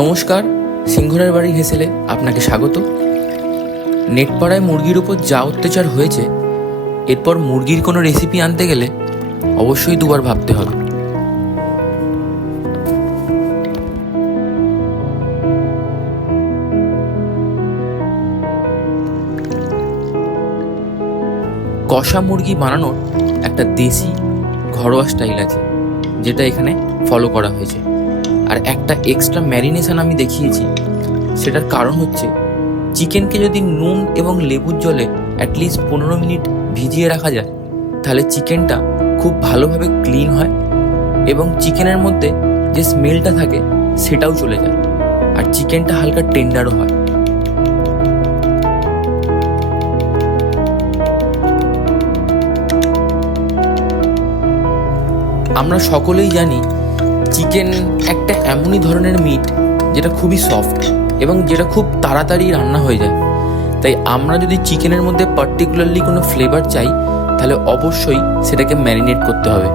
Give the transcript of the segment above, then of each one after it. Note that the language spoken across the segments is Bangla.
নমস্কার, সিংহরার বাড়ি হেসেলে আপনাকে স্বাগত। নেটপাড়ায় মুরগির উপর যা অত্যাচার হয়েছে, এরপর মুরগির কোনো রেসিপি আনতে গেলে অবশ্যই দুবার ভাবতে হবে। কষা মুরগি বানানোর একটা দেশি ঘরোয়া স্টাইল আছে, যেটা এখানে ফলো করা হয়েছে। আর একটা এক্সট্রা ম্যারিনেশন আমি দেখিয়েছি, সেটার কারণ হচ্ছে চিকেনকে যদি নুন এবং লেবুর জলে অ্যাটলিস্ট 15 মিনিট ভিজিয়ে রাখা যায়, তাহলে চিকেনটা খুব ভালোভাবে ক্লিন হয় এবং চিকেনের মধ্যে যে স্মেলটা থাকে সেটাও চলে যায়, আর চিকেনটা হালকা টেন্ডারও হয়। আমরা সকলেই জানি চিকেন একটা এমনই ধরনের মিট যেটা খুবই সফট এবং যেটা খুব তাড়াতাড়ি রান্না হয়ে যায়। তাই আমরা যদি চিকেনের মধ্যে পার্টিকুলারলি কোনো ফ্লেভার চাই, তাহলে অবশ্যই সেটাকে ম্যারিনেট করতে হবে।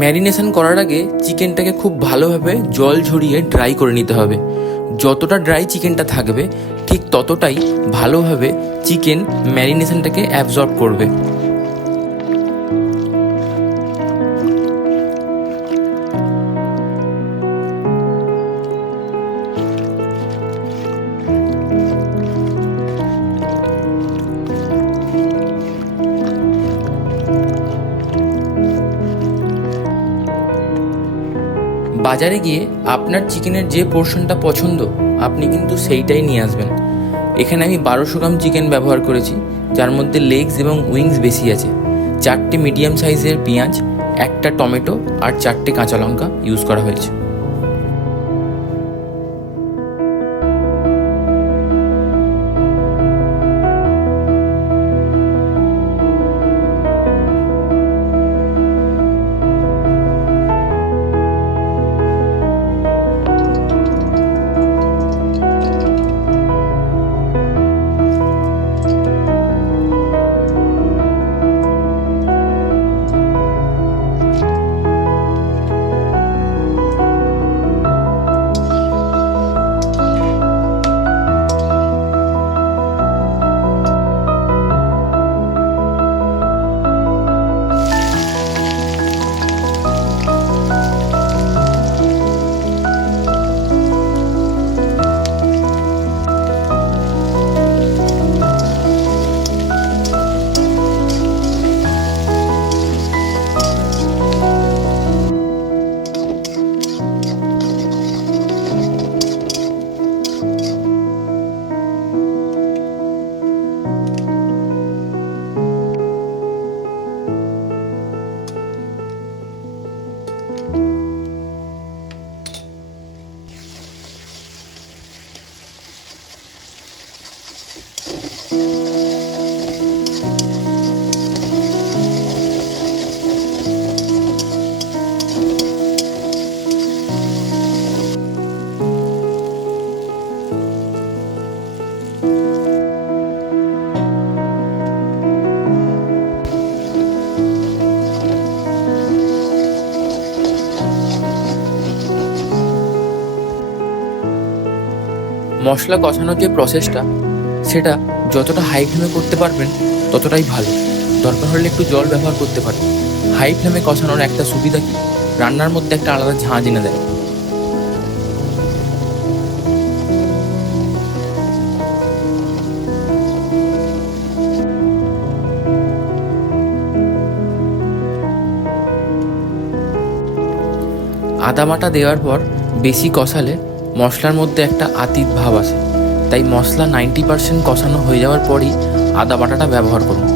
ম্যারিনেশন করার আগে চিকেনটাকে খুব ভালোভাবে জল ঝরিয়ে ড্রাই করে নিতে হবে। যতটা ড্রাই চিকেনটা থাকবে, ঠিক ততটাই ভালোভাবে চিকেন ম্যারিনেশনটাকে অ্যাবজর্ব করবে। বাজারে গিয়ে আপনার চিকেনের যে পোর্শনটা পছন্দ, আপনি কিন্তু সেইটাই নিয়ে আসবেন। এখানে আমি 1200 গ্রাম চিকেন ব্যবহার করেছি, যার মধ্যে লেগস এবং উইংস বেশি আছে। 4টে মিডিয়াম সাইজের পেঁয়াজ, একটা টমেটো আর 4টে কাঁচা লঙ্কা ইউজ করা হয়েছে। মশলা কষানোর যে প্রসেসটা, সেটা যতটা হাই ফ্লেমে করতে পারবেন ততটাই ভালো। দরকার হলে একটু জল ব্যবহার করতে পারেন। হাই ফ্লেমে কষানোর একটা সুবিধা কি, রান্নার মধ্যে একটা আলাদা ঝাঁঝ এনে দেয়। আদা বাটা দেওয়ার পর বেশি কষালে মশলার মধ্যে একটা আতিত ভাব আসে, তাই মশলা 90% কষানো হয়ে যাওয়ার পরই আদা বাটাটা ব্যবহার করুন।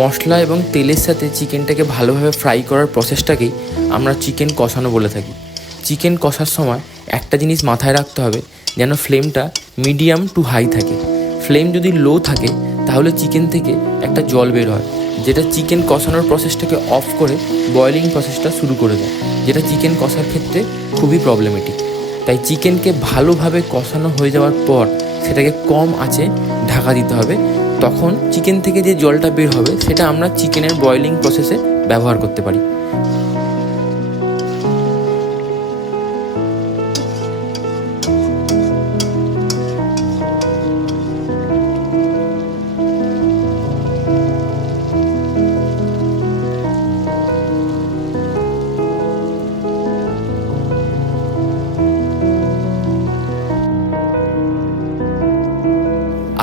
মশলা এবং তেলের সাথে চিকেনটাকে ভালোভাবে ফ্রাই করার প্রসেসটাকেই আমরা চিকেন কষানো বলে থাকি। চিকেন কষার সময় একটা জিনিস মাথায় রাখতে হবে, যেন ফ্লেমটা মিডিয়াম টু হাই থাকে। ফ্লেম যদি লো থাকে তাহলে চিকেন থেকে একটা জল বের হয়, যেটা চিকেন কষানোর প্রসেসটাকে অফ করে বয়েলিং প্রসেসটা শুরু করে দেয়, যেটা চিকেন কষার ক্ষেত্রে খুবই প্রবলেমেটিক। তাই চিকেনকে ভালোভাবে কষানো হয়ে যাওয়ার পর সেটাকে কম আঁচে ঢাকা দিতে হবে। তখন চিকেন থেকে যে জলটা বের হবে সেটা আমরা চিকেনের বয়েলিং প্রসেসে ব্যবহার করতে পারি।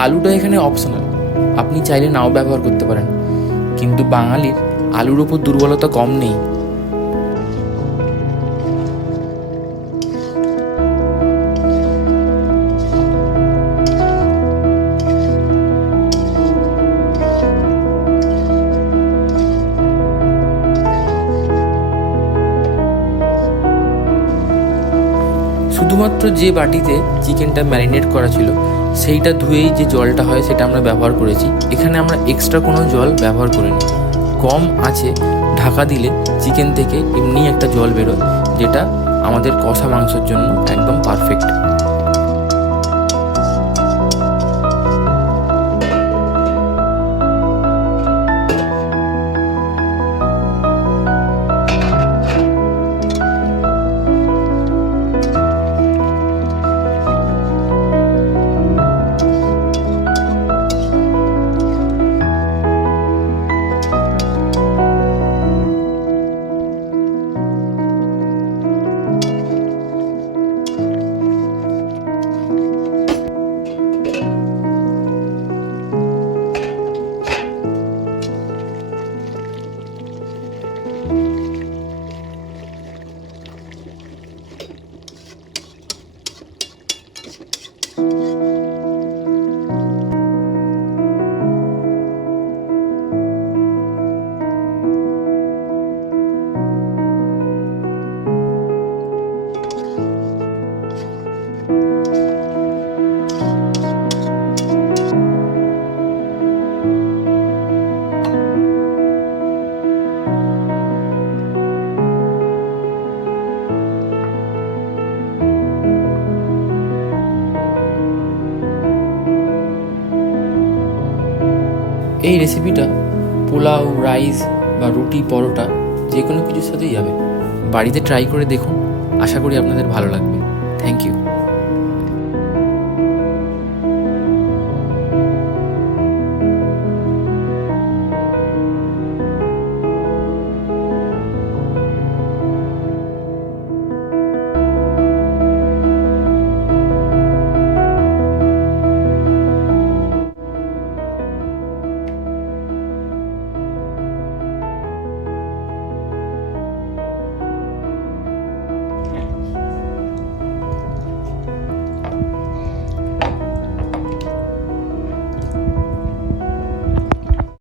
আলুটা এখানে অপশনাল, আপনি চাইলে নাও ব্যবহার করতে পারেন, কিন্তু বাঙালির আলুর ওপর দুর্বলতা কম নেই। শুধুমাত্র যে বাটিতে চিকেনটা ম্যারিনেট করা ছিল সেইটা ধুয়েই যে জলটা হয় সেটা আমরা ব্যবহার করেছি। এখানে আমরা এক্সট্রা কোনো জল ব্যবহার করিনি। কম আঁচে ঢাকা দিলে চিকেন থেকে এমনি একটা জল বেরোয়, যেটা আমাদের কষা মাংসের জন্য একদম পারফেক্ট। এই রেসিপিটা পোলাও, রাইস বা রুটি, পরোটা যে কোনো কিছুর সাথেই যাবে। বাড়িতে ট্রাই করে দেখুন, আশা করি আপনাদের ভালো লাগবে। Thank you.